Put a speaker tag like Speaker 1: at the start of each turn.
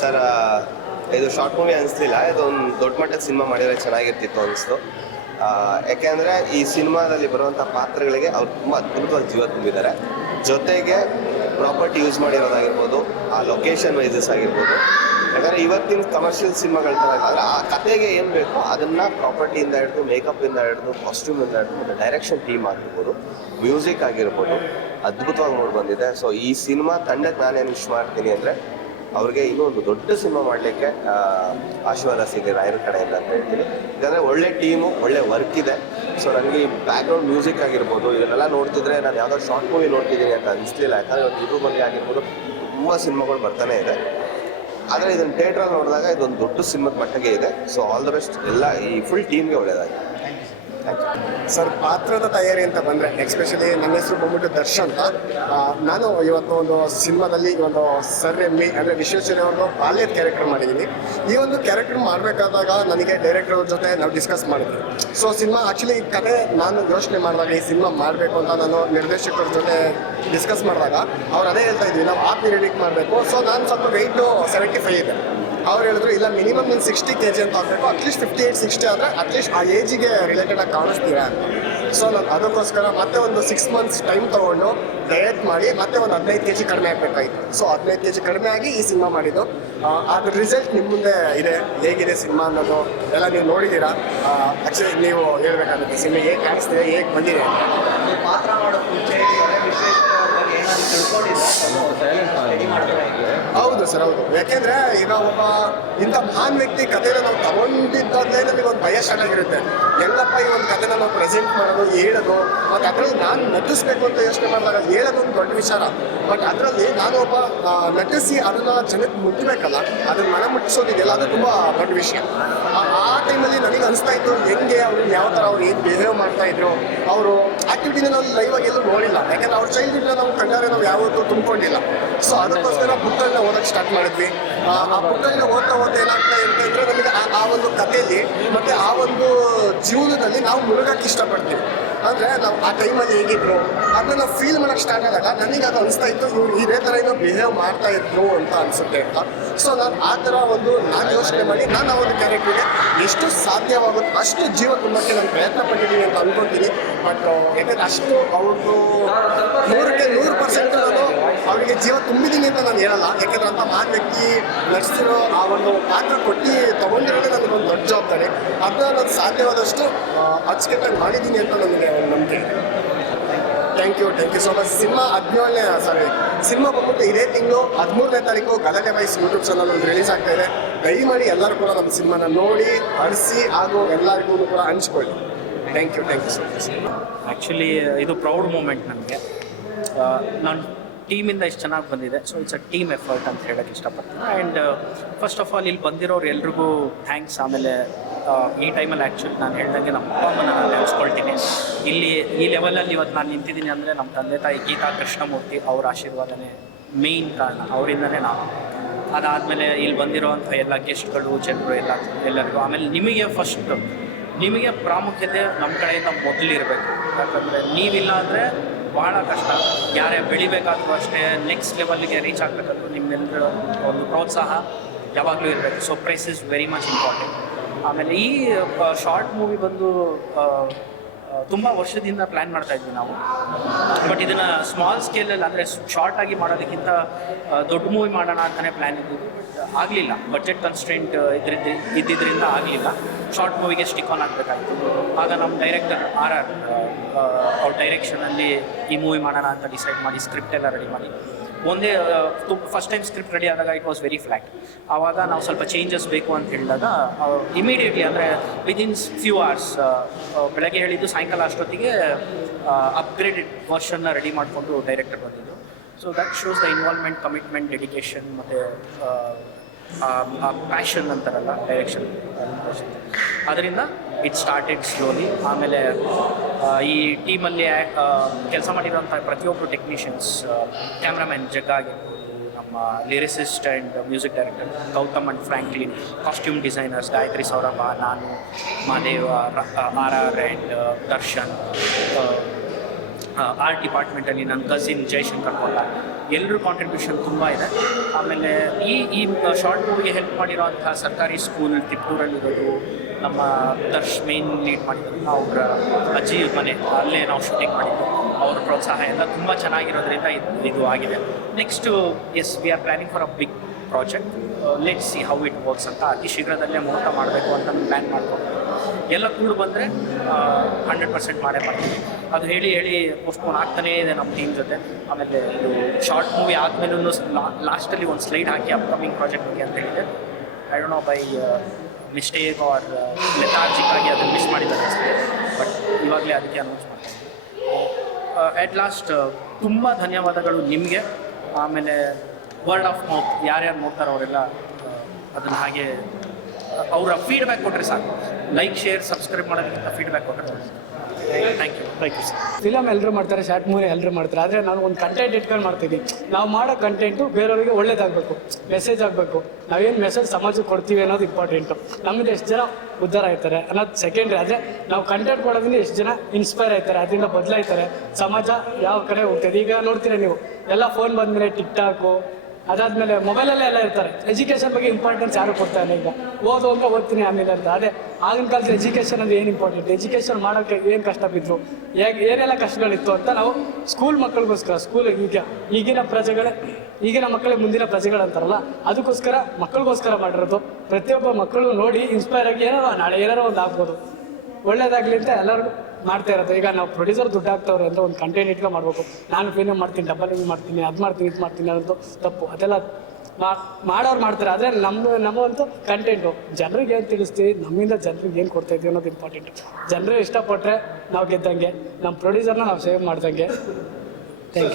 Speaker 1: Sir ಇದು short movie ಅನಿಸ್ಲಿಲ್ಲ. ಇದು ಒಂದು ದೊಡ್ಡ ಮಟ್ಟದ ಸಿನಿಮಾ ಮಾಡಿದರೆ ಚೆನ್ನಾಗಿರ್ತಿತ್ತು ಅನಿಸ್ತು. ಯಾಕೆಂದರೆ ಈ ಸಿನಿಮಾದಲ್ಲಿ ಬರುವಂಥ ಪಾತ್ರಗಳಿಗೆ ಅವ್ರು ತುಂಬ ಅದ್ಭುತವಾಗಿ ಜೀವ ತುಂಬಿದ್ದಾರೆ. ಜೊತೆಗೆ ಪ್ರಾಪರ್ಟಿ ಯೂಸ್ ಮಾಡಿರೋದಾಗಿರ್ಬೋದು, ಆ ಲೊಕೇಶನ್ ವೈಸಸ್ ಆಗಿರ್ಬೋದು. ಯಾಕಂದರೆ ಇವತ್ತಿನ ಕಮರ್ಷಿಯಲ್ ಸಿನಿಮಾಗಳ ಥರ ಅಂದರೆ ಆ ಕತೆಗೆ ಏನು ಬೇಕೋ ಅದನ್ನು ಪ್ರಾಪರ್ಟಿಯಿಂದ ಹಿಡಿದು ಮೇಕಪ್ಪಿಂದ ಹಿಡಿದು ಕಾಸ್ಟ್ಯೂಮಿಂದ ಹಿಡಿದು, ಮತ್ತು ಡೈರೆಕ್ಷನ್ ಟೀಮ್ ಆಗಿರ್ಬೋದು ಮ್ಯೂಸಿಕ್ ಆಗಿರ್ಬೋದು, ಅದ್ಭುತವಾಗಿ ನೋಡಿ ಬಂದಿದೆ. ಸೊ ಈ ಸಿನಿಮಾ ತಂಡಕ್ಕೆ ನಾನೇನು ವಿಶ್ ಮಾಡ್ತೀನಿ ಅಂದರೆ ಅವ್ರಿಗೆ ಇನ್ನೂ ಒಂದು ದೊಡ್ಡ ಸಿನಿಮಾ ಮಾಡಲಿಕ್ಕೆ ಆಶೀರ್ವಾದ ಸಿಗಲಿ ರಾಯರ ಕಡೆಯಿಂದ ಅಂತ ಹೇಳ್ತೀನಿ. ಯಾಕಂದರೆ ಒಳ್ಳೆ ಟೀಮು ಒಳ್ಳೆ ವರ್ಕ್ ಇದೆ. ಸೊ ನನಗೆ ಈ ಬ್ಯಾಕ್ಗ್ರೌಂಡ್ ಮ್ಯೂಸಿಕ್ ಆಗಿರ್ಬೋದು, ಇದನ್ನೆಲ್ಲ ನೋಡ್ತಿದ್ರೆ ನಾನು ಯಾವುದೋ ಶಾರ್ಟ್ ಮೂವಿ ನೋಡ್ತಿದ್ದೀನಿ ಅಂತ ಅನಿಸ್ಲಿಲ್ಲ. ಯಾಕಂದರೆ ಒಂದು ಯೂಟ್ಯೂಬಲ್ಲಿ ಆಗಿರ್ಬೋದು, ತುಂಬ ಸಿನಿಮಾಗಳು ಬರ್ತಾನೆ ಇದೆ. ಆದರೆ ಇದನ್ನು ಥಿಯೇಟ್ರಲ್ಲಿ ನೋಡಿದಾಗ ಇದೊಂದು ದೊಡ್ಡ ಸಿನಿಮಾದ ಮಟ್ಟಿಗೆ ಇದೆ. ಸೊ ಆಲ್ ದ ಬೆಸ್ಟ್ ಎಲ್ಲ ಈ ಫುಲ್ ಟೀಮ್ಗೆ ಒಳ್ಳೆಯದಾಗಿದೆ
Speaker 2: ಸರ್, ಪಾತ್ರದ ತಯಾರಿ ಅಂತ ಬಂದರೆ ಎಕ್ಸ್ಪೆಷಲಿ ನನ್ನ ಹೆಸರು ಬಂದ್ಬಿಟ್ಟು ದರ್ಶನ್ ಅಂತ ನಾನು ಇವತ್ತು ಒಂದು ಸಿನಿಮಾದಲ್ಲಿ ಒಂದು ಸರ್ ಎಮ್ಮಿ ಅಂದರೆ ವಿಶ್ವೇಶ್ವರ ಒಂದು ಬಾಲ್ಯದ ಕ್ಯಾರೆಕ್ಟರ್ ಮಾಡಿದ್ದೀನಿ. ಈ ಒಂದು ಕ್ಯಾರೆಕ್ಟರ್ ಮಾಡಬೇಕಾದಾಗ ನನಗೆ ಡೈರೆಕ್ಟರ್ ಜೊತೆ ನಾವು ಡಿಸ್ಕಸ್ ಮಾಡಿದ್ವಿ. ಸೊ ಸಿನಿಮಾ ಆ್ಯಕ್ಚುಲಿ ಕತೆ ನಾನು ಯೋಚನೆ ಮಾಡಿದಾಗ ಈ ಸಿನಿಮಾ ಮಾಡಬೇಕು ಅಂತ ನಾನು ನಿರ್ದೇಶಕರ ಜೊತೆ ಡಿಸ್ಕಸ್ ಮಾಡಿದಾಗ ಅವ್ರು ಅದೇ ಹೇಳ್ತಾ ಇದ್ವಿ, ನಾವು ಆ ಪೀರಿಯಡಿಗೆ ಮಾಡಬೇಕು. ಸೊ ನಾನು ಸ್ವಲ್ಪ ವೆಯ್ಟು ಸೆವೆಂಟಿ ಫೈವ್ ಇದೆ. ಅವ್ರು ಹೇಳಿದ್ರು, ಇಲ್ಲ ಮಿನಿಮಮ್ ನೀನು ಸಿಕ್ಸ್ಟಿ ಕೆ ಜಿ ಅಂತ ಆಗಬೇಕು at least fifty eight sixty ಆದರೆ ಅಟ್ಲೀಸ್ಟ್ ಆ ಏಜಿಗೆ ರಿಲೇಟೆಡ್ ಆಗಿ ಕಾಣಿಸ್ತೀರಾ ಸೊ ನಾನು ಅದಕ್ಕೋಸ್ಕರ ಮತ್ತೆ ಒಂದು ಸಿಕ್ಸ್ ಮಂತ್ಸ್ ಟೈಮ್ ತೊಗೊಂಡು ಡಯಟ್ ಮಾಡಿ ಮತ್ತೆ ಒಂದು ಹದಿನೈದು ಕೆ ಜಿ ಕಡಿಮೆ ಆಗಬೇಕಾಗಿತ್ತು ಸೊ ಹದಿನೈದು ಕೆ ಜಿ ಕಡಿಮೆ ಆಗಿ ಈ ಸಿನಿಮಾ ಮಾಡಿದ್ದು. ಅದ್ರ ರಿಸಲ್ಟ್ ನಿಮ್ಮ ಮುಂದೆ ಇದೆ. ಹೇಗಿದೆ ಸಿನಿಮಾ ಅನ್ನೋದು ಎಲ್ಲ ನೀವು ನೋಡಿದ್ದೀರಾ? ಆ್ಯಕ್ಚುಲಿ ನೀವು ಹೇಳ್ಬೇಕಾಗುತ್ತೆ ಸಿನಿಮಾ ಹೇಗೆ ಕಾಣಿಸ್ತಿದೆ, ಹೇಗೆ ಬಂದಿದೆ
Speaker 3: ಪಾತ್ರ ಮಾಡೋಕ್ಕೆ ಮುಂಚೆ ಸೊಳ್ಳೆ ವಿಶ್ವೇಶ್ವರ ಅವ್ರ ಬಗ್ಗೆ ಏನಾದ್ರು ತಿಳ್ಕೊಂಡಿಲ್ಲ ರೆಡಿ ಮಾಡ್ತಾರೆ
Speaker 2: ಹೌದು ಸರ್, ಹೌದು. ಯಾಕೆಂದ್ರೆ ಈಗ ಒಬ್ಬ ಇಂಥ ಮಹಾನ್ ವ್ಯಕ್ತಿ ಕಥೆನ ನಾವು ತಗೊಂಡಿದ್ದಾಗಲೇ ನಮಗೆ ಒಂದು ಭಯ ಚೆನ್ನಾಗಿರುತ್ತೆ ಎಲ್ಲಪ್ಪ, ಈ ಒಂದು ಕಥೆನ ನಾವು ಪ್ರೆಸೆಂಟ್ ಮಾಡೋದು, ಹೇಳೋದು, ಮತ್ತು ಅದರಲ್ಲಿ ನಾನು ನಟಿಸ್ಬೇಕು ಅಂತ ಯೋಚನೆ ಮಾಡಿದಾಗ ಹೇಳೋದು ಒಂದು ದೊಡ್ಡ ವಿಚಾರ. ಬಟ್ ಅದರಲ್ಲಿ ನಾನು ಒಬ್ಬ ನಟಿಸಿ ಅದನ್ನ ಜನಕ್ಕೆ ಮುಟ್ಟಬೇಕಲ್ಲ ಅದನ್ನ ಮನ ಮುಟ್ಟಿಸೋದಿದೆಯಲ್ಲ ಅದು ತುಂಬ ದೊಡ್ಡ ವಿಷಯ. ಆ- ಆ ಟೈಮಲ್ಲಿ ನನಗೆ ಅನಿಸ್ತಾ ಇತ್ತು, ಹೆಂಗೆ ಅವರು ಯಾವ ಥರ ಅವ್ರು ಏನು ಬಿಹೇವ್ ಮಾಡ್ತಾ ಇದ್ರು, ಅವರು ಆಕ್ಟಿವಿಟಿನ ನಾವು ಲೈವ್ ಆಗಿ ಎಲ್ಲೂ ನೋಡಿಲ್ಲ. ಯಾಕಂದ್ರೆ ಅವ್ರ ಚೈಲ್ಡ್ಹುಡ್ನ ನಾವು ಕಣ್ಣಾರೆ ನಾವು ಯಾವತ್ತೂ ತುಂಬಿಕೊಂಡಿಲ್ಲ. ಸೊ ಅದಕ್ಕೋಸ್ಕರ ಬುಕ್ಗಳನ್ನ ಓದಕ್ಕೆ ಸ್ಟಾರ್ಟ್ ಮಾಡಿದ್ವಿ. ಆ ಬುಕ್ಗಳನ್ನ ಓದ್ತಾ ಓದ್ತಾ ಏನಾಗ್ತಾ ಇರುತ್ತೆ ಅಂದ್ರೆ ನಮಗೆ ಆ- ಆ ಒಂದು ಕಥೆಯಲ್ಲಿ ಮತ್ತೆ ಆ ಒಂದು ಜೀವನದಲ್ಲಿ ನಾವು ಮುಳುಗಕ್ಕೆ ಇಷ್ಟಪಡ್ತೀವಿ. ಅಂದ್ರೆ ನಾವು ಆ ಟೈಮಲ್ಲಿ ಹೇಗಿದ್ರು ಅದನ್ನ ಫೀಲ್ ಮಾಡಕ್ ಸ್ಟಾರ್ಟ್ ಆದಾಗ ನನಗೆ ಅದು ಅನಿಸ್ತಾ ಇತ್ತು, ಇವ್ರು ಇದೇ ಥರ ಏನೋ ಬಿಹೇವ್ ಮಾಡ್ತಾ ಇದ್ರು ಅಂತ ಅನ್ಸುತ್ತೆ ಅಂತ. ಸೊ ನಾನು ಆ ಥರ ಒಂದು ನಾನು ಯೋಚನೆ ಮಾಡಿ ನಾನು ಆ ಒಂದು ಕ್ಯಾರೆಕ್ಟರ್ಗೆ ಎಷ್ಟು ಸಾಧ್ಯವಾಗುತ್ತೋ ಅಷ್ಟು ಜೀವ ತುಂಬಕ್ಕೆ ನಾನು ಪ್ರಯತ್ನ ಪಟ್ಟಿದ್ದೀನಿ ಅಂತ ಅನ್ಕೊಂತೀನಿ. ಬಟ್ ಯಾಕಂದ್ರೆ ಅಷ್ಟು ಅವ್ರದ್ದು ನೂರಕ್ಕೆ ನೂರು ಪರ್ಸೆಂಟ್ ನಾನು ಅವರಿಗೆ ಜೀವ ತುಂಬಿದ್ದೀನಿ ಅಂತ ನಾನು ಹೇಳಲ್ಲ. ಯಾಕಂದ್ರೆ ಅಂತ ಮಹಾನ್ ವ್ಯಕ್ತಿ ನಡೆಸ್ತಿರೋ ಆ ಒಂದು ಪಾತ್ರ ಕೊಟ್ಟು ತಗೊಂಡಿರೋದೇ ಒಂದು ದೊಡ್ಡ ಜವಾಬ್ದಾರಿ. ಅದನ್ನ ನಾನು ಸಾಧ್ಯವಾದಷ್ಟು ಅಚ್ಚುಕಟ್ಟಾಗಿ ಮಾಡಿದ್ದೀನಿ ಅಂತ ನನಗೆ ನಂಬಿಕೆ thank you thank you so much cinema ಹದಿನೇಳನೇ ಸಾರಿ ಸಿನಿಮಾ ಬಂದ್ಬಿಟ್ಟು ಇದೇ ತಿಂಗಳು ಹದಿಮೂರನೇ ತಾರೀಕು ಗಲಾಟೆ ವೈಸ್ ಯೂಟ್ಯೂಬ್ ಚಾನಲ್ ರಿಲೀಸ್ ಆಗ್ತಾ ಇದೆ. ದಯಮಾಡಿ ಎಲ್ಲರೂ ಕೂಡ ನಮ್ಮ ಸಿನಿಮಾನ ನೋಡಿ, ಹರಿಸಿ ಹಾಗೂ ಎಲ್ಲರಿಗೂ ಕೂಡ ಹಂಚ್ಕೊಳ್ಳಿ. Thank you thank you so much
Speaker 4: actually ಇದು ಪ್ರೌಡ್ ಮೂಮೆಂಟ್ ನನಗೆ ನಾನು ಟೀಮಿಂದ ಇಷ್ಟು ಚೆನ್ನಾಗಿ ಬಂದಿದೆ. So it's a team effort ಅಂತ ಹೇಳಕ್ಕೆ ಇಷ್ಟಪಡ್ತೀನಿ. ಆ್ಯಂಡ್ ಫಸ್ಟ್ ಆಫ್ ಆಲ್ ಇಲ್ಲಿ ಬಂದಿರೋರು ಎಲ್ರಿಗೂ ಥ್ಯಾಂಕ್ಸ್ ಆಮೇಲೆ ಆ, ಈ ಟೈಮಲ್ಲಿ ಆ್ಯಕ್ಚುಲಿ ನಾನು ಹೇಳ್ದಂಗೆ ನಮ್ಮ ಅಪ್ಪ ಅಮ್ಮನ ನಾನು ನೆನೆಸ್ಕೊಳ್ತೀನಿ. ಇಲ್ಲಿ ಈ ಲೆವೆಲಲ್ಲಿ ಇವತ್ತು ನಾನು ನಿಂತಿದ್ದೀನಿ ಅಂದರೆ ನಮ್ಮ ತಂದೆ ತಾಯಿ ಗೀತಾ ಕೃಷ್ಣಮೂರ್ತಿ ಅವ್ರ ಆಶೀರ್ವಾದನೇ ಮೇಯ್ನ್ ಕಾರಣ. ಅವರಿಂದನೇ ನಾವು. ಅದಾದಮೇಲೆ ಇಲ್ಲಿ ಬಂದಿರೋವಂಥ ಎಲ್ಲ ಗೆಸ್ಟ್ಗಳು ಜನರು ಎಲ್ಲ ಎಲ್ಲರಿಗೂ. ಆಮೇಲೆ ನಿಮಗೆ ಫಸ್ಟ್ ನಿಮಗೆ ಪ್ರಾಮುಖ್ಯತೆ ನಮ್ಮ ಕಡೆಯಿಂದ ಮೊದಲಿರಬೇಕು. ಯಾಕಂದರೆ ನೀವಿಲ್ಲ ಅಂದರೆ ಭಾಳ ಕಷ್ಟ. ಯಾರೇ ಬೆಳಿಬೇಕಾದ್ರೂ ಅಷ್ಟೇ ನೆಕ್ಸ್ಟ್ ಲೆವೆಲ್ಗೆ ರೀಚ್ ಆಗಬೇಕಾದ್ರೂ ನಿಮ್ಮೆಲ್ಲರ ಒಂದು ಪ್ರೋತ್ಸಾಹ ಯಾವಾಗಲೂ ಇರಬೇಕು. So price is very much important ಆಮೇಲೆ ಈ ಶಾರ್ಟ್ ಮೂವಿ ಬಂದು ತುಂಬ ವರ್ಷದಿಂದ ಪ್ಲ್ಯಾನ್ ಮಾಡ್ತಾ ಇದ್ವಿ ನಾವು. ಬಟ್ ಇದನ್ನ ಸ್ಮಾಲ್ ಸ್ಕೇಲಲ್ಲಿ ಅಂದರೆ ಶಾರ್ಟ್ ಆಗಿ ಮಾಡೋದಕ್ಕಿಂತ ದೊಡ್ಡ ಮೂವಿ ಮಾಡೋಣ ಅಂತಲೇ ಪ್ಲ್ಯಾನ್ ಇದ್ದಿದ್ದು. ಆಗಲಿಲ್ಲ. ಬಜೆಟ್ ಕನ್ಸ್ಟೆಂಟ್ ಇದ್ರಿದ್ದು ಇದ್ದಿದ್ದರಿಂದ ಆಗಲಿಲ್ಲ. ಶಾರ್ಟ್ ಮೂವಿಗೆ ಸ್ಟಿಕ್ ಆನ್ ಆಗಬೇಕಾಗಿತ್ತು ಆಗ ನಮ್ಮ ಡೈರೆಕ್ಟರ್ ಆರ್ ಆರ್ ಅವ್ರ ಡೈರೆಕ್ಷನಲ್ಲಿ ಈ ಮೂವಿ ಮಾಡೋಣ ಅಂತ ಡಿಸೈಡ್ ಮಾಡಿ, ಸ್ಕ್ರಿಪ್ಟ್ ಎಲ್ಲ ರೆಡಿ ಮಾಡಿ. ಒಂದೇ ಫಸ್ಟ್ ಟೈಮ್ ಸ್ಕ್ರಿಪ್ಟ್ ರೆಡಿ ಆದಾಗ ಇಟ್ ವಾಸ್ ವೆರಿ ಫ್ಲ್ಯಾಟ್ ಆವಾಗ ನಾವು ಸ್ವಲ್ಪ ಚೇಂಜಸ್ ಬೇಕು ಅಂತ ಹೇಳಿದಾಗ ಇಮಿಡಿಯೇಟ್ಲಿ ಅಂದರೆ ವಿದಿನ್ ಫ್ಯೂ ಅವರ್ಸ್ ಬೆಳಗ್ಗೆ ಹೇಳಿದ್ದು ಸಾಯಂಕಾಲ ಅಷ್ಟೊತ್ತಿಗೆ ಅಪ್ಗ್ರೇಡೆಡ್ ವರ್ಷನ್ನ ರೆಡಿ ಮಾಡಿಕೊಂಡು ಡೈರೆಕ್ಟರ್ ಬಂದಿದ್ದು. So that shows the involvement commitment dedication ಮತ್ತು ಪ್ಯಾಷನ್ ಅಂತಾರಲ್ಲ ಡೈರೆಕ್ಷನ್ ಅದರಿಂದ ಇಟ್ ಸ್ಟಾರ್ಟೆಡ್ ಸ್ಲೋಲಿ ಆಮೇಲೆ ಈ ಟೀಮಲ್ಲಿ ಕೆಲಸ ಮಾಡಿರೋಂಥ ಪ್ರತಿಯೊಬ್ಬರು ಟೆಕ್ನಿಷಿಯನ್ಸ್ ಕ್ಯಾಮ್ರಾಮ್ಯಾನ್ ಜಗ್ಗ ಆಗಿರ್ಬೋದು, ನಮ್ಮ lyricist and music director Gautam and Franklin costume designers Gayatri Saurabh, ನಾನು, Madev R R and Darshan art ಡಿಪಾರ್ಟ್ಮೆಂಟಲ್ಲಿ ನನ್ನ ಕಸಿನ್ ಜಯಶಂಕರ್ ಕೊಲ್ಲ ಎಲ್ಲರೂ ಕಾಂಟ್ರಿಬ್ಯೂಷನ್ ತುಂಬ ಇದೆ. ಆಮೇಲೆ ಈ ಈ ಶಾರ್ಟ್ ಮೂವಿಗೆ ಹೆಲ್ಪ್ ಮಾಡಿರೋಂಥ ಸರ್ಕಾರಿ ಸ್ಕೂಲ್ ತಿಪ್ಪೂರಲ್ಲಿರೋದು ನಮ್ಮ ದರ್ಶ್ ಮೇನ್ ಲೀಡ್ ಮಾಡಿದ್ರು ಅವರ ಅಜ್ಜಿ ಮನೆ, ಅಲ್ಲೇ ನಾವು ಶೂಟಿಂಗ್ ಮಾಡಿದ್ದು. ಅವ್ರ ಪ್ರೋತ್ಸಾಹ ಎಲ್ಲ ತುಂಬ ಚೆನ್ನಾಗಿರೋದ್ರಿಂದ ಇದು ಇದು ಆಗಿದೆ. Next S V R planning for a big project let see how it works ಅಂತ ಅತಿ ಶೀಘ್ರದಲ್ಲೇ ಮುಹೂರ್ತ ಮಾಡಬೇಕು ಅಂತ ಪ್ಲ್ಯಾನ್ ಮಾಡ್ಕೊಂಡು ಎಲ್ಲ ಕೂಡು ಬಂದರೆ ಹಂಡ್ರೆಡ್ ಪರ್ಸೆಂಟ್ ಮಾಡೇ ಮಾಡ್ತೀವಿ. ಅದು ಹೇಳಿ ಹೇಳಿ ಪೋಸ್ಟ್ಪೋನ್ ಆಗ್ತಾನೇ ಇದೆ ನಮ್ಮ ಟೀಮ್ ಜೊತೆ. ಆಮೇಲೆ ಇದು ಶಾರ್ಟ್ ಮೂವಿ ಆದಮೇಲೂ ಲಾಸ್ಟಲ್ಲಿ ಒಂದು ಸ್ಲೈಡ್ ಹಾಕಿ ಅಪ್ಕಮಿಂಗ್ ಪ್ರಾಜೆಕ್ಟ್ ಬಗ್ಗೆ ಅಂತ ಹೇಳಿದೆ. I don't know by mistake or lethargic ಆಗಿ ಅದನ್ನು ಮಿಸ್ ಮಾಡಿದ್ದಾರೆ ಅಷ್ಟೇ. ಬಟ್ ಇವಾಗಲೇ ಅದಕ್ಕೆ ಅನೌನ್ಸ್ ಮಾಡ್ತೀನಿ ಎಟ್ ಲಾಸ್ಟ್ ತುಂಬ ಧನ್ಯವಾದಗಳು ನಿಮಗೆ. ಆಮೇಲೆ ವರ್ಡ್ ಆಫ್ ಮೌತ್ ಯಾರ್ಯಾರು ನೋಡ್ತಾರೋ ಅವರೆಲ್ಲ ಅದನ್ನು ಹಾಗೆ, ಅವರ ಫೀಡ್ಬ್ಯಾಕ್ ಕೊಟ್ಟರೆ ಸಾಕು. ಲೈಕ್ ಶೇರ್ ಸಬ್ಸ್ಕ್ರೈಬ್ ಮಾಡೋದಕ್ಕಿಂತ ಫೀಡ್ಬ್ಯಾಕ್ ಕೊಟ್ಟರೆ ಥ್ಯಾಂಕ್ ಯು ಥ್ಯಾಂಕ್
Speaker 5: ಫಿಲಮ್ ಎಲ್ಲರೂ ಮಾಡ್ತಾರೆ ಶಾರ್ಟ್ ಮೂವಿ ಎಲ್ಲರೂ ಮಾಡ್ತಾರೆ. ಆದರೆ ನಾನು ಒಂದು ಕಂಟೆಂಟ್ ಇಟ್ಕೊಂಡು ಮಾಡ್ತೀನಿ. ನಾವು ಮಾಡೋ ಕಂಟೆಂಟು ಬೇರೆಯವರಿಗೆ ಒಳ್ಳೇದಾಗಬೇಕು ಮೆಸೇಜ್ ಆಗಬೇಕು. ನಾವೇನು ಮೆಸೇಜ್ ಸಮಾಜಕ್ಕೆ ಕೊಡ್ತೀವಿ ಅನ್ನೋದು ಇಂಪಾರ್ಟೆಂಟು ನಮ್ಮಿಂದ ಎಷ್ಟು ಜನ ಉದ್ಧಾರ ಆಯ್ತಾರೆ ಅನ್ನೋದು ಸೆಕೆಂಡ್ರಿ ಆದರೆ ನಾವು ಕಂಟೆಂಟ್ ಕೊಡೋದ್ರಿಂದ ಎಷ್ಟು ಜನ ಇನ್ಸ್ಪೈರ್ ಆಯ್ತಾರೆ, ಅದರಿಂದ ಬದಲಾಯ್ತಾರೆ. ಸಮಾಜ ಯಾವ ಕಡೆ ಹೋಗ್ತದೆ ಈಗ ನೋಡ್ತೀರಾ ನೀವು, ಎಲ್ಲ ಫೋನ್ ಬಂದಮೇಲೆ ಟಿಕ್ ಟಾಕು ಅದಾದ್ಮೇಲೆ ಮೊಬೈಲಲ್ಲೇ ಎಲ್ಲ ಇರ್ತಾರೆ. ಎಜುಕೇಷನ್ ಬಗ್ಗೆ ಇಂಪಾರ್ಟೆನ್ಸ್ ಯಾರು ಕೊಡ್ತಾ ಇಲ್ಲ ಈಗ. ಓದು ಅಂತ ಓದ್ತೀನಿ ಆಮೇಲೆ ಅಂತ. ಅದೇ ಆಗಿನ ಕಾಲದ ಎಜುಕೇಷನ್ ಅಂದ್ರೆ ಏನು ಇಂಪಾರ್ಟೆಂಟ್ ಎಜುಕೇಷನ್ ಮಾಡೋಕ್ಕೆ ಏನು ಕಷ್ಟ ಬಿದ್ರು ಹೇಗೆ ಏನೆಲ್ಲ ಕಷ್ಟಗಳಿತ್ತು ಅಂತ ನಾವು ಸ್ಕೂಲ್ ಮಕ್ಕಳಿಗೋಸ್ಕರ ಸ್ಕೂಲ್ ಈಗ ಈಗಿನ ಪ್ರಜೆಗಳೇ ಈಗಿನ ಮಕ್ಕಳೇ ಮುಂದಿನ ಪ್ರಜೆಗಳಂತಾರಲ್ಲ ಅದಕ್ಕೋಸ್ಕರ ಮಕ್ಕಳಿಗೋಸ್ಕರ ಮಾಡಿರೋದು. ಪ್ರತಿಯೊಬ್ಬ ಮಕ್ಕಳು ನೋಡಿ ಇನ್ಸ್ಪೈರ್ ಆಗಿ ಏನಾರೋ ನಾಳೆ ಏನಾರೋ ಒಂದು ಆಗ್ಬೋದು. ಒಳ್ಳೇದಾಗ್ಲಿ ಅಂತ ಎಲ್ಲರೂ ಮಾಡ್ತಾ ಇರೋದು. ಈಗ ನಾವು ಪ್ರೊಡ್ಯೂಸರ್ ದುಡ್ಡು ಹಾಕ್ತವ್ರೆ ಅಂತ ಒಂದು ಕಂಟೆಂಟ್ ಇಟ್ಕೊಂಡು ಮಾಡಬೇಕು. ನಾನು ಫಿಲ್ಮ್ ಮಾಡ್ತೀನಿ ಡಬಲ್ ಇದು ಮಾಡ್ತೀನಿ, ಅದು ಮಾಡ್ತೀನಿ, ಇದು ಮಾಡ್ತೀನಿ ಅನ್ನೋದು ತಪ್ಪು. ಅದೆಲ್ಲ ಮಾಡೋರು ಮಾಡ್ತಾರೆ. ಆದರೆ ನಮ್ಮ ನಮ್ಮಂತೂ ಕಂಟೆಂಟು ಜನರಿಗೆ ಏನು ತಿಳಿಸ್ತೀವಿ ನಮ್ಮಿಂದ ಜನರಿಗೆ ಏನು ಕೊಡ್ತಾ ಇದ್ದೀವಿ ಅನ್ನೋದು ಇಂಪಾರ್ಟೆಂಟ್ ಜನರು ಇಷ್ಟಪಟ್ಟರೆ ನಾವು ಗೆದ್ದಂಗೆ ನಮ್ಮ ಪ್ರೊಡ್ಯೂಸರ್ನ ನಾವು ಸೇವ್ ಮಾಡ್ದಂಗೆ. Thank you